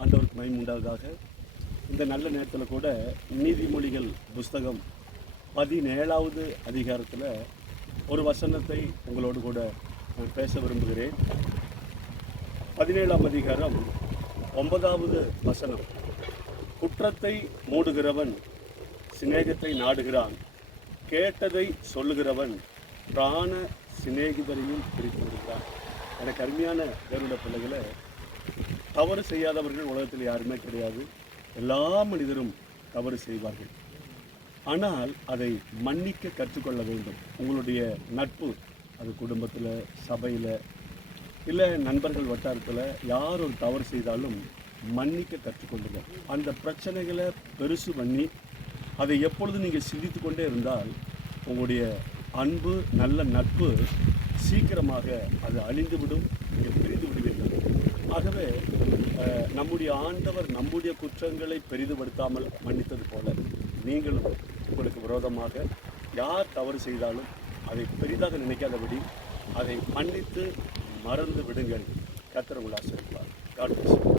ஆண்டவருக்கு மகிமை உண்டாவதாக. இந்த நல்ல நேரத்தில் கூட நீதிமொழிகள் புஸ்தகம் 17வது அதிகாரத்தில் ஒரு வசனத்தை உங்களோடு கூட நான் பேச விரும்புகிறேன். 17ஆம் அதிகாரம் 9வது வசனம். குற்றத்தை மூடுகிறவன் சிநேகத்தை நாடுகிறான், கேட்டதை சொல்லுகிறவன் பிராண சிநேகிதரையும் பிரித்து விடுகிறான். எனக்கு அருமையான தேவனுடைய பிள்ளைகளை, தவறு செய்யாதவர்கள் உலகத்தில் யாருமே கிடையாது. எல்லா மனிதரும் தவறு செய்வார்கள். ஆனால் அதை மன்னிக்க கற்றுக்கொள்ள வேண்டும். உங்களுடைய நட்பு, அது குடும்பத்தில், சபையில், இல்லை நண்பர்கள் வட்டாரத்தில் யார் ஒரு தவறு செய்தாலும் மன்னிக்க கற்றுக்கொள்ளுங்க. அந்த பிரச்சனைகளை பெருசு பண்ணி அதை எப்பொழுது நீங்கள் சிந்தித்து கொண்டே இருந்தால் உங்களுடைய அன்பு, நல்ல நட்பு சீக்கிரமாக அது அழிந்துவிடும், நீங்கள் பிரிந்து விடுவீர்கள். ஆகவே நம்முடைய ஆண்டவர் நம்முடைய குற்றங்களை பெரிதுபடுத்தாமல் மன்னித்தது போல நீங்களும் உங்களுக்கு விரோதமாக யார் தவறு செய்தாலும் அதை பெரிதாக நினைக்காதபடி அதை மன்னித்து மறந்து விடுங்கள். கர்த்தர் உங்களை ஆசீர்வதிப்பார். God bless you.